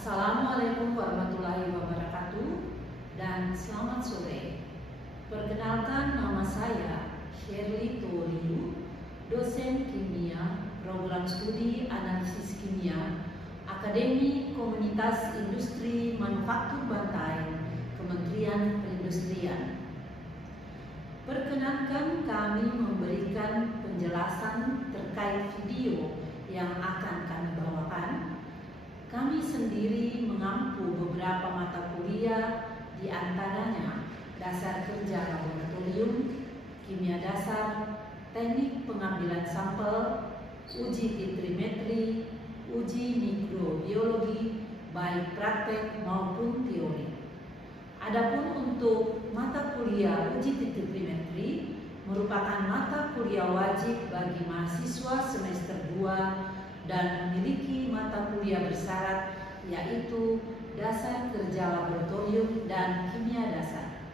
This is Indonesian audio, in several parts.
Assalamualaikum warahmatullahi wabarakatuh dan selamat sore. Perkenalkan, nama saya Shirley Toliu, dosen kimia, program studi analisis kimia, Akademi Komunitas Industri Manufaktur Bantaeng, Kementerian Perindustrian. Perkenankan kami memberikan penjelasan terkait video yang akan kami bawakan. Kami sendiri mengampu beberapa mata kuliah, di antaranya dasar kerja laboratorium, kimia dasar, teknik pengambilan sampel, uji titrimetri, uji mikrobiologi, baik praktek maupun teori. Adapun untuk mata kuliah uji titrimetri merupakan mata kuliah wajib bagi mahasiswa semester 2 dan memiliki mata kuliah bersyarat, yaitu dasar kerja laboratorium dan kimia dasar.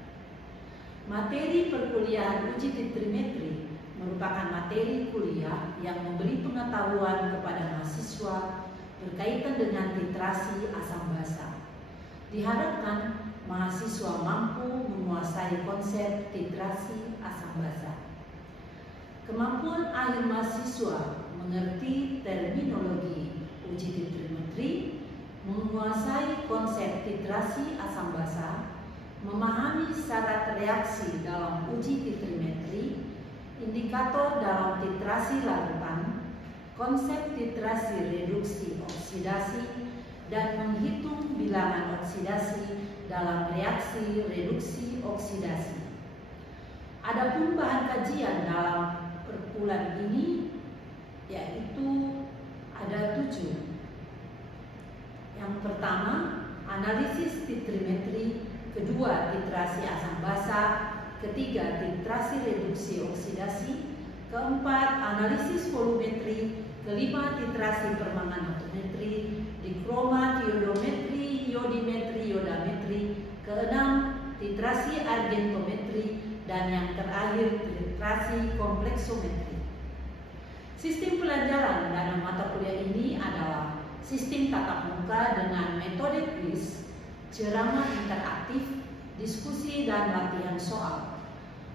Materi perkuliahan uji titrimetri merupakan materi kuliah yang memberi pengetahuan kepada mahasiswa berkaitan dengan titrasi asam basa. Diharapkan mahasiswa mampu menguasai konsep titrasi asam basa. Kemampuan akhir mahasiswa mengerti terminologi uji titrimetri, menguasai konsep titrasi asam basa, memahami syarat reaksi dalam uji titrimetri, indikator dalam titrasi larutan, konsep titrasi reduksi oksidasi, dan menghitung bilangan oksidasi dalam reaksi reduksi oksidasi. Adapun bahan kajian dalam perkuliahan ini yaitu ada 7. Yang pertama, analisis titrimetri, kedua titrasi asam basa, ketiga titrasi reduksi oksidasi, keempat analisis volumetri, kelima titrasi permanganometri, dikromatiodometri, iodimetri, iodametri, keenam titrasi argentometri, dan yang terakhir titrasi kompleksometri. Sistem pelajaran dalam mata kuliah ini adalah sistem tatap muka dengan metode kuis, ceramah interaktif, diskusi, dan latihan soal.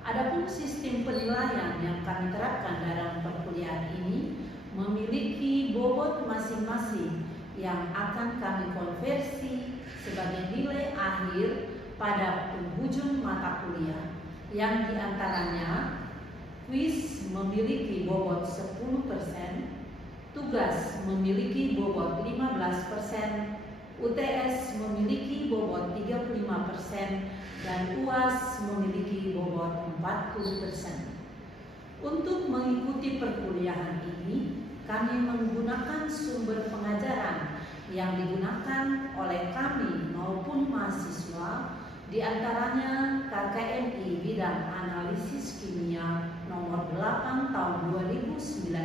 Adapun sistem penilaian yang kami terapkan dalam perkuliahan ini memiliki bobot masing-masing yang akan kami konversi sebagai nilai akhir pada penghujung mata kuliah, yang diantaranya kuis memiliki bobot 10%, tugas memiliki bobot 15%, UTS memiliki bobot 35%, dan UAS memiliki bobot 40%. Untuk mengikuti perkuliahan ini, kami menggunakan sumber pengajaran yang digunakan oleh kami maupun mahasiswa, di antaranya KKMI bidang analisis kimia nomor 8 tahun 2019,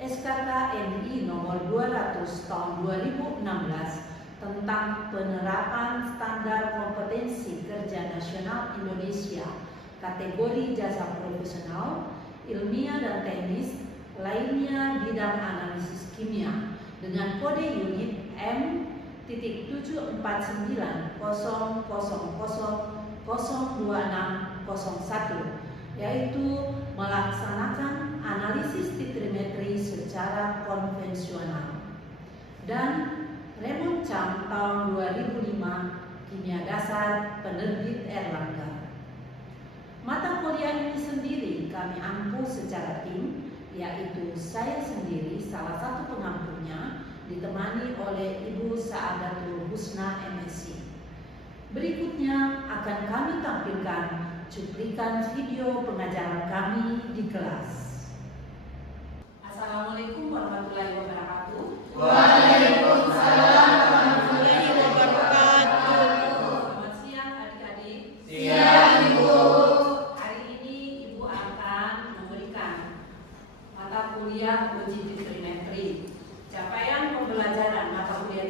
SKKMI nomor 200 tahun 2016 tentang penerapan standar kompetensi kerja nasional Indonesia kategori jasa profesional, ilmiah dan teknis lainnya bidang analisis kimia dengan kode unit M.79000002601, yaitu melaksanakan analisis titrimetri secara konvensional, dan Raymond Cham tahun 2005 kimia dasar penerbit Erlangga. Mata kuliah ini sendiri kami ampu secara tim, yaitu saya sendiri salah satu pengampunya, ditemani oleh Ibu Saadatul Husna MSc. Berikutnya akan kami tampilkan cuplikan video pengajaran kami di kelas. Assalamualaikum warahmatullahi wabarakatuh. Waalaikumsalam warahmatullahi wabarakatuh. Selamat siang adik-adik. Siang, Ibu. Hari ini Ibu akan memberikan mata kuliah uji titrimetri. Capaian pembelajaran mata kuliah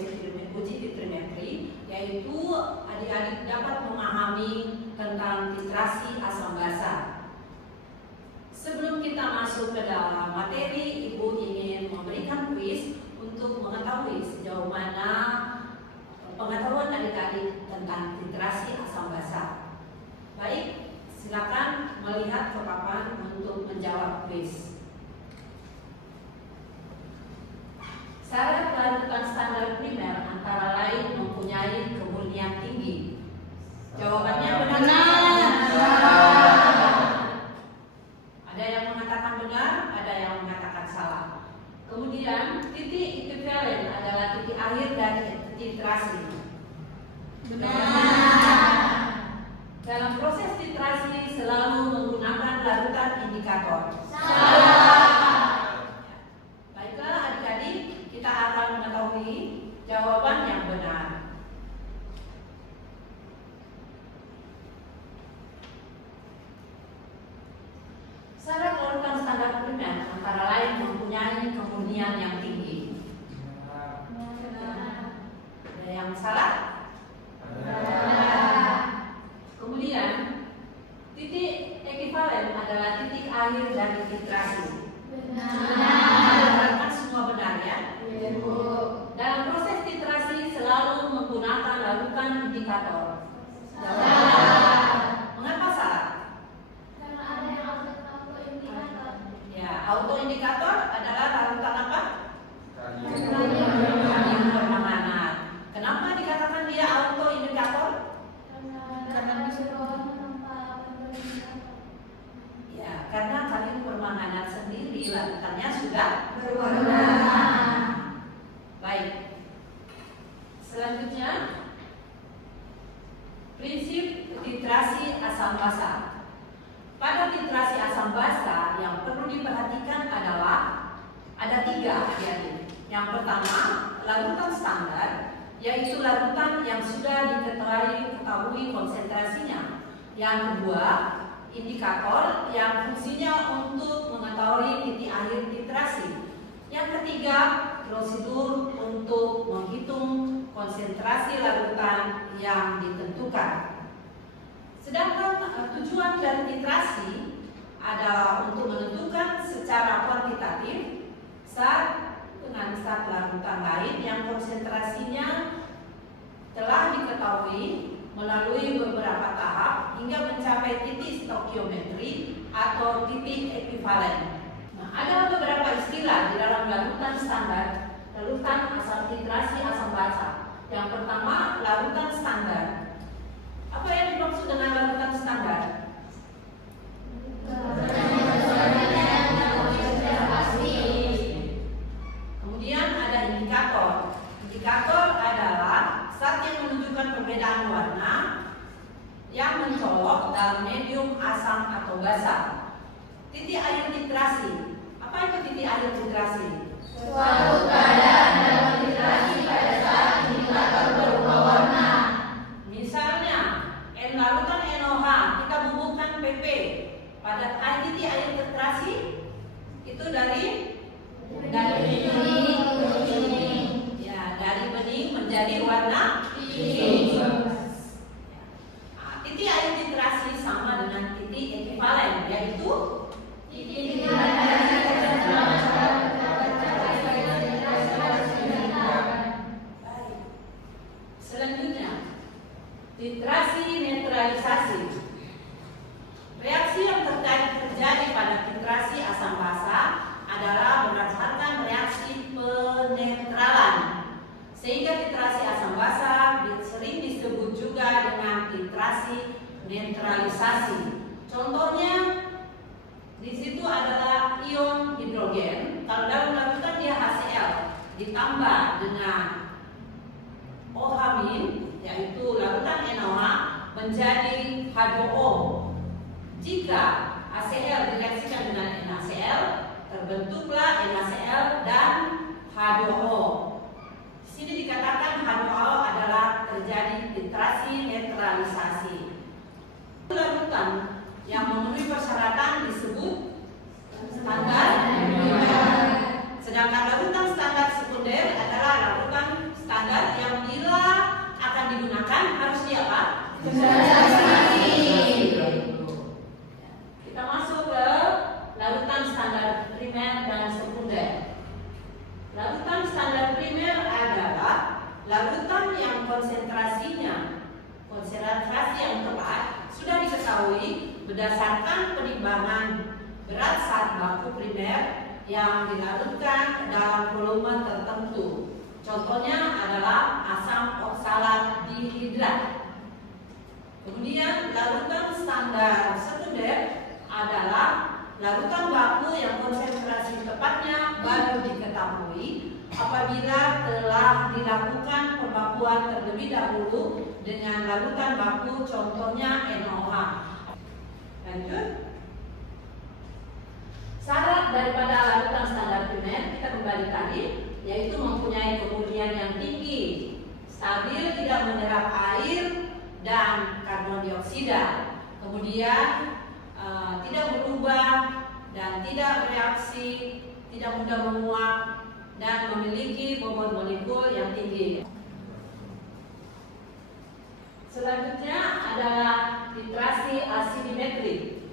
uji titrimetri yaitu adik-adik dapat memahami tentang titrasi asam basa. Sebelum kita masuk ke dalam materi, Ibu ingin memberikan kuis untuk mengetahui sejauh mana mempunyai kemurnian tinggi. Jawabannya benar. Ada yang mengatakan benar, ada yang mengatakan salah. Kemudian titik ekuivalen adalah titik akhir dari titrasi. Dalam proses titrasi selalu menggunakan larutan indikator. Baiklah adik-adik, kita akan mengetahui jawaban yang benar. Syarat larutan standar primer antara lain mempunyai kemurnian yang tinggi. Ada yang salah? Kemudian titik ekuivalen adalah titik akhir dari titrasi. Benar. Semua benar ya? Dalam proses titrasi selalu menggunakan larutan indikator. Mengapa salah? Karena ada yang auto indikator. Ya, auto indikator adalah larutan apa? Kalium permanganan. Kenapa dikatakan dia auto indikator? Karena bisa berwarna tanpa indikator. Ya, karena kalium permanganan sendiri larutannya sudah Berwarna. Baik. Selanjutnya, prinsip titrasi asam basa. Pada titrasi asam basa yang perlu diperhatikan adalah ada 3 adik-adik. Yang pertama, larutan standar, yaitu larutan yang sudah diketahui konsentrasinya. Yang kedua, indikator yang fungsinya untuk mengetahui titik akhir titrasi. Yang ketiga, prosedur untuk menghitung konsentrasi larutan yang ditentukan. Sedangkan tujuan dari titrasi adalah untuk menentukan secara kuantitatif zat dengan zat larutan lain yang konsentrasinya telah diketahui melalui beberapa tahap hingga mencapai titik stokiometri atau titik ekuivalen. Nah, ada beberapa istilah di dalam larutan standar, larutan asam titrasi asam basa. Yang pertama, larutan standar. Apa yang dimaksud dengan larutan standar? Kemudian ada indikator. Indikator adalah zat yang menunjukkan perbedaan warna yang mencolok dalam medium asam atau basa. Titik akhir titrasi. Apa itu titik akhir titrasi? Suatu keadaan dalam titrasi pada saat indikator berubah warna. Misalnya, larutan NOH kita bubuhkan PP pada titik akhir titrasi itu dari bening. Ya, dari bening menjadi warna pink. Nah, titik akhir titrasi sama dengan titik ekuivalen, yaitu titik selanjutnya, titrasi netralisasi. Reaksi yang terjadi pada titrasi asam basa adalah berdasarkan reaksi penetralan, sehingga titrasi asam basa sering disebut juga dengan titrasi netralisasi. Contohnya di situ adalah ion hidrogen. Kalau dalam larutan dia HCl ditambah dengan OH-, yaitu larutan NOH menjadi H2O. Jika HCl direaksikan dengan NaCl, terbentuklah NaCl dan H2O. Di sini dikatakan H2O adalah terjadi titrasi netralisasi. Larutan yang memenuhi persyaratan disebut standar primer. Sedangkan larutan standar sekunder adalah larutan standar yang bila akan digunakan harus apa? Kita masuk ke larutan standar primer dan sekunder. Larutan standar primer adalah larutan yang konsentrasi yang tepat sudah diketahui berdasarkan penimbangan berat zat baku primer yang dilarutkan dalam volume tertentu. Contohnya adalah asam oksalat dihidrat. Kemudian larutan standar sekunder adalah larutan baku yang konsentrasi tepatnya baru diketahui apabila telah dilakukan pembakuan terlebih dahulu dengan larutan baku, contohnya NOH. Lanjut. Syarat daripada larutan standar primer kita kembali tadi, yaitu mempunyai kemurnian yang tinggi, stabil, tidak menyerap air dan karbon dioksida, kemudian tidak berubah dan tidak bereaksi, tidak mudah menguap, dan memiliki bobot molekul yang tinggi. Selanjutnya adalah titrasi asidimetri.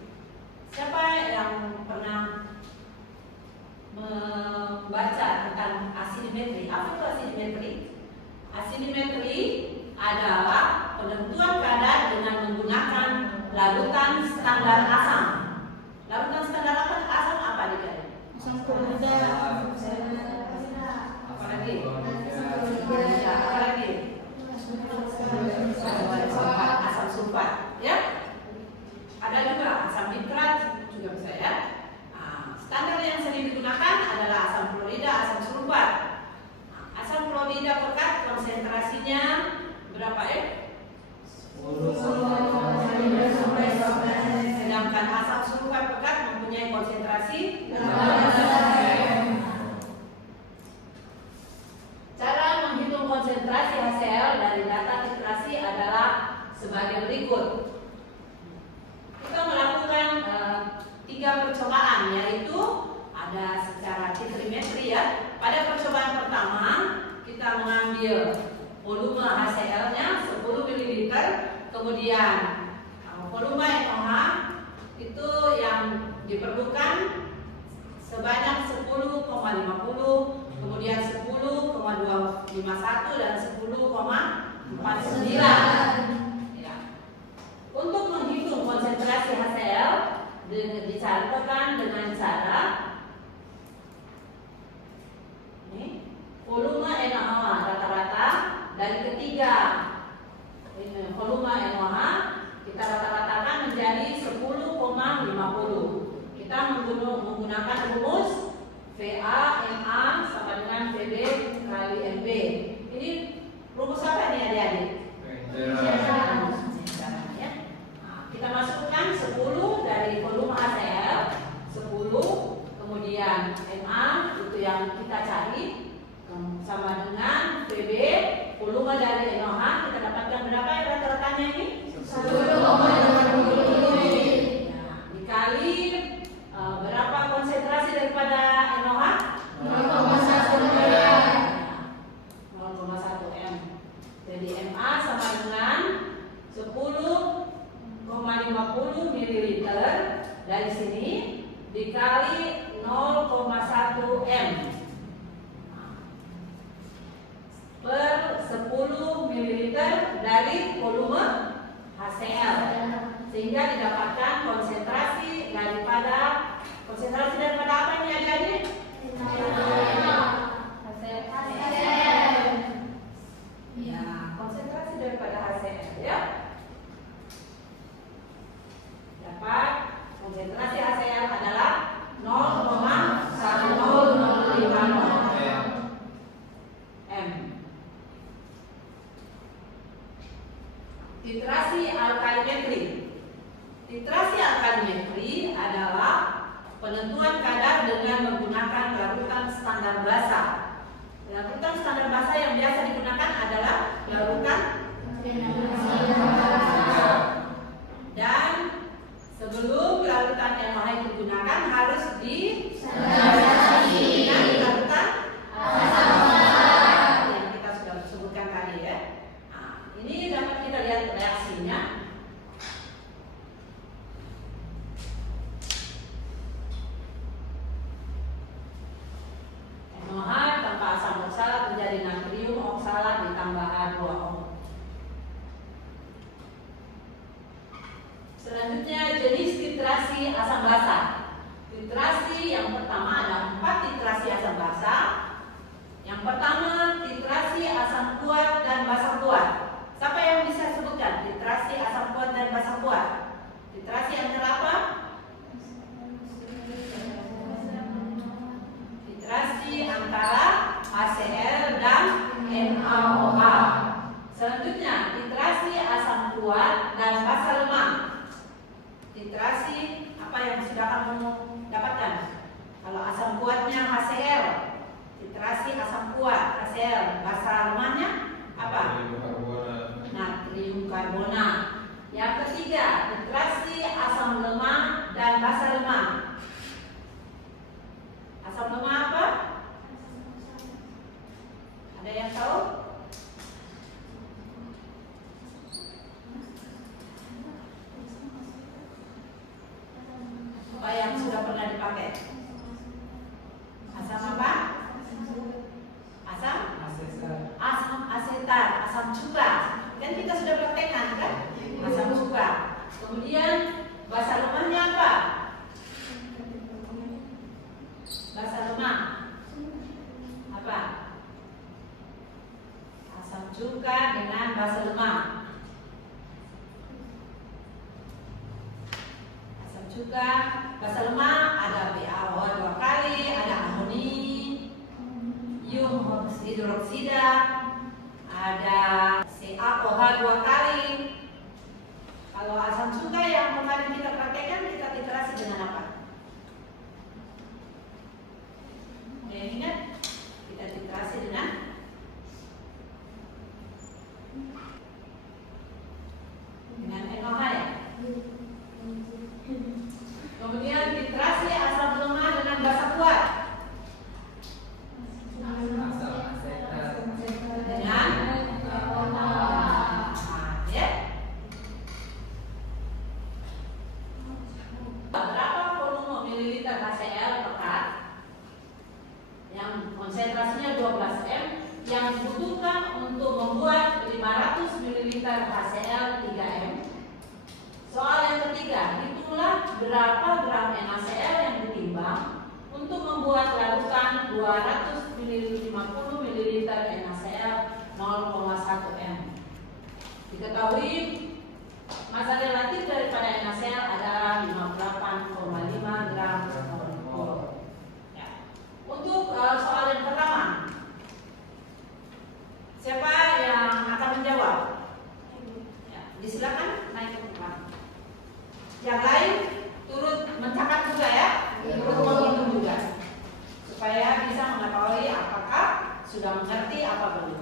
Siapa yang pernah membaca tentang asidimetri? Apa itu asidimetri? Asidimetri adalah penentuan kadar dengan menggunakan larutan standar asam. Larutan standar asam apa dia? Asam klorida. Apa lagi? Apa lagi? Asam sulfat, ya. Ada juga asam nitrat juga bisa, ya. Standar yang sering digunakan adalah asam klorida, asam sulfat. Asam klorida pekat konsentrasinya berapa, sedangkan asam sulfat pekat mempunyai konsentrasi 15. Cara menghitung konsentrasi HCl dari data titrasi adalah sebagai berikut. Kita melakukan 3 percobaan, yaitu ada secara titrimetri, ya. Pada percobaan pertama kita mengambil volume HCl-nya 10 ml, kemudian volume NOH itu yang diperlukan sebanyak 10,50, kemudian 10,251 dan 10,49. Ya. Untuk menghitung konsentrasi HCl dicatatkan dengan cara ini, volume NOH rata-rata dari ketiga volume NOH kita rata-ratakan menjadi 10,50. Kita menggunakan rumus VA MA sama dengan VB kali MB. Ini rumus apa nih adik-adik? Ya. Kita masukkan 10 dari volume HCl, 10, kemudian MA itu yang kita cari, sama dengan VB volume dari NOH kita dapatkan berapa ya rata-ratanya ini? 10,50. Dikali berapa konsentrasi daripada NOH? 0,1 M. Jadi MA sama dengan 10,50 ml dari sini dikali 0,1 M per 10 ml dari volume HCl, sehingga didapatkan konsentrasi daripada apa ini adik-adik? Ya, konsentrasi daripada HCl, ya. Dapat konsentrasi HCl adalah 0,1050 M. Titrasi alkalimetri. Titrasi alkalimetri adalah penentuan kadar dengan menggunakan larutan standar basa. Larutan standar basa yang biasa digunakan adalah larutan dan sebelum larutan NOH digunakan harus distandarisasi dengan larutan yang kita sudah sebutkan tadi, ya. Ini dapat kita lihat reaksinya. NOH tanpa asam oksalat menjadi natrium oksalat ditambah H2O. Selanjutnya jenis titrasi asam basa. Titrasi yang pertama ada 4 titrasi asam basa. Yang pertama titrasi asam kuat dan basa kuat. Siapa HCl, titrasi asam kuat, HCl. Basa lemahnya apa? Natrium karbonat. Yang ketiga, titrasi asam lemah dan basa lemah. Asam lemah apa? Ada yang tahu? Apa yang sudah pernah dipakai? Asam apa? Asam? Asam asetat, asam cuka. Kan kita sudah praktekkan kan? Asam cuka. Kemudian basa lemahnya apa? Basa lemah apa? Asam cuka dengan basa lemah. Asam cuka, basa lemah ada BaOH 2 kali, ada amonium hidroksida, ada CaOH 2 kali. Kalau asam cuka yang kemarin kita praktekkan, kita titrasi dengan apa? Yang ingat? Kita titrasi dengan NaOH ya. Kemudian titrasi asam lemah dengan basa kuat dengan ya. Berapa volume mililiter HCl pekat yang konsentrasinya 12 m yang dibutuhkan untuk membuat 500 ml HCl 3 m. Soal yang ketiga, hitunglah berapa gram NaCl yang ditimbang untuk membuat larutan 250 ml NaCl 0,1 m. Diketahui massa relatif daripada NaCl adalah 58,5 gram per mol. Ya. Untuk soal yang pertama, siapa yang akan menjawab? Ya, disilakan naik ke depan. Yang lain turut mencatat juga ya, turut menghitung juga, supaya bisa mengetahui apakah sudah mengerti apa belum.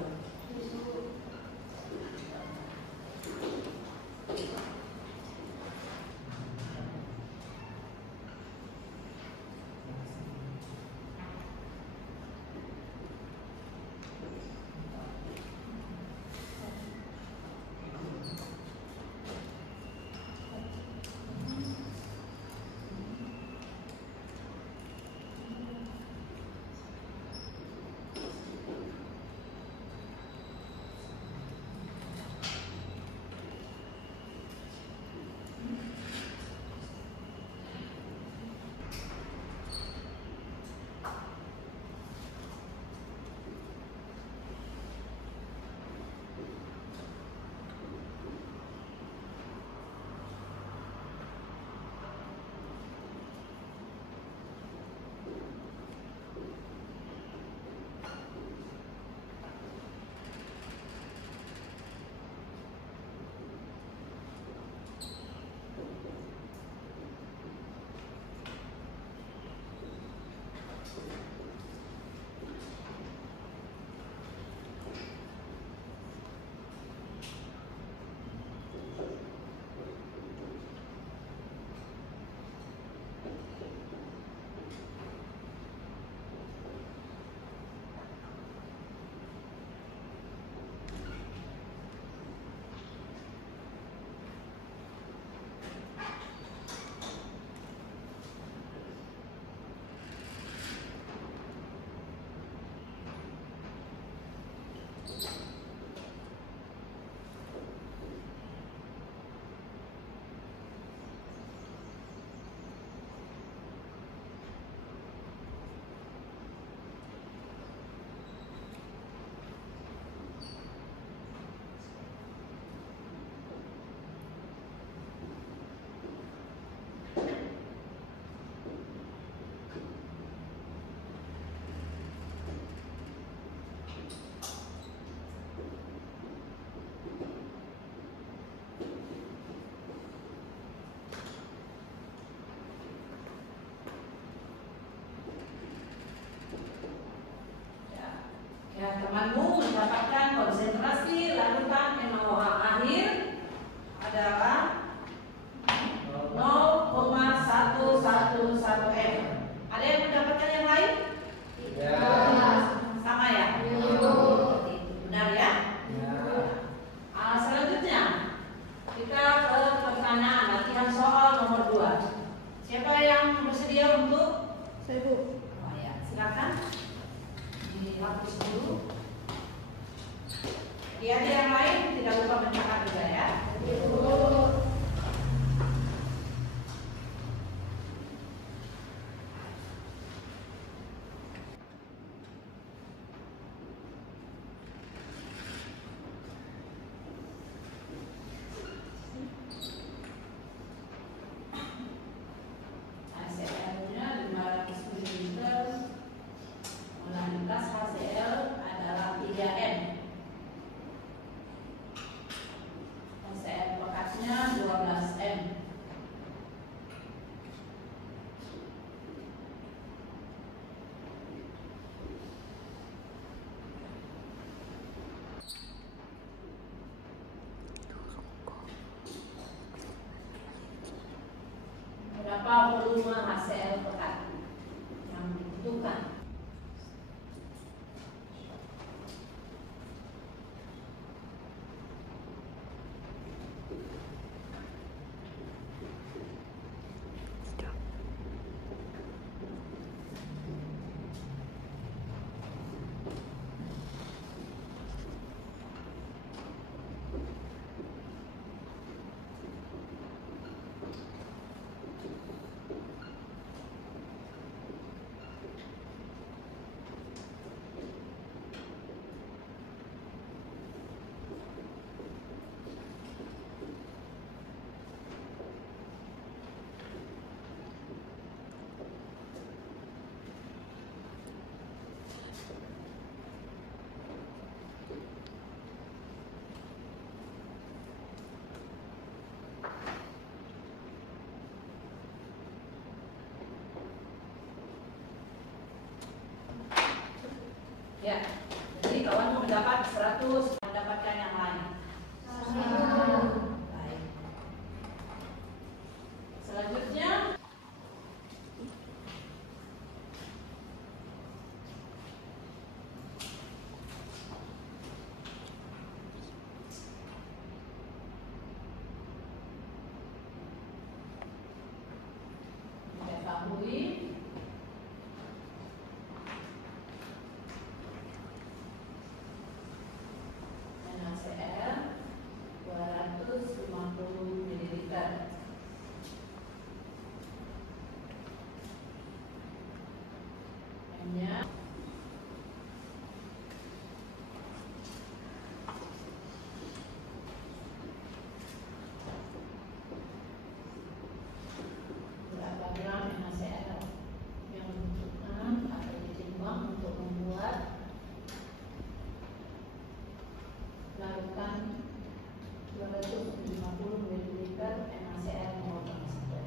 Ada yang lain tidak lupa mencatat juga ya. HCl-nya 500 ml, molaritas HCl adalah 3M. HCl pekatnya 12M. Berapa volume HCl pekat yang dibutuhkan? Ya, jadi kawan mendapat 100, mendapatkan yang lain. Baik. Selanjutnya ketahui NaCl 250 ml. M-nya berapa gram NaCl yang dibutuhkan atau ditimbang untuk membuat larutan 250 ml NaCl monoksida.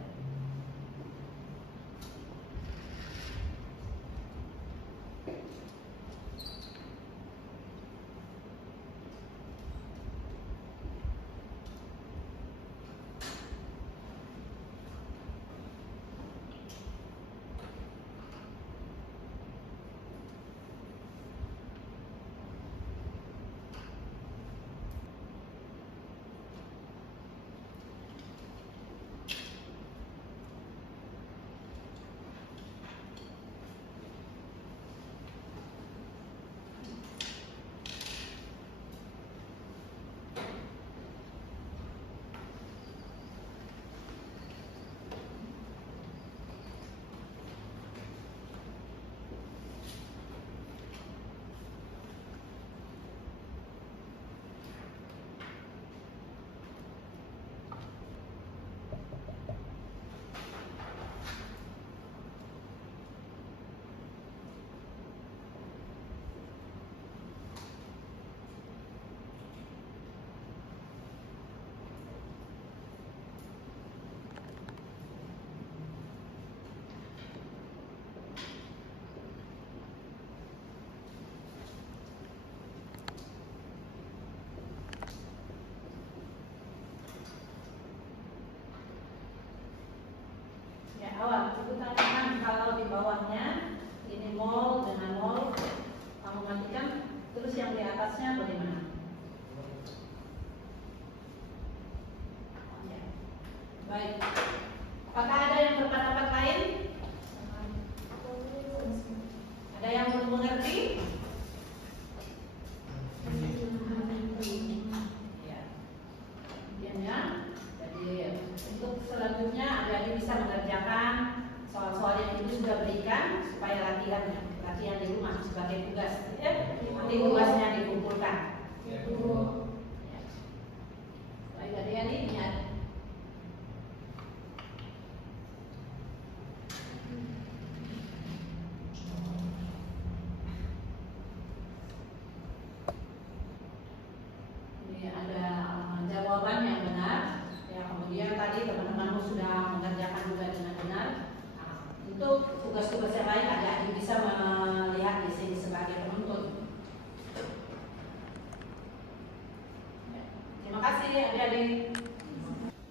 Awal sebutan kan kalau di bawahnya ini mol dengan mol, kamu matikan. Terus yang di atasnya bagaimana? Ya. Baik. Apakah ada yang berpendapat lain? Ada yang belum mengerti? adik-adik.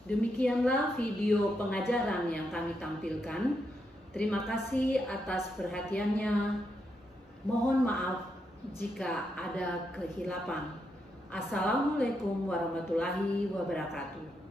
Demikianlah video pengajaran yang kami tampilkan. Terima kasih atas perhatiannya. Mohon maaf jika ada kehilapan. Assalamualaikum warahmatullahi wabarakatuh.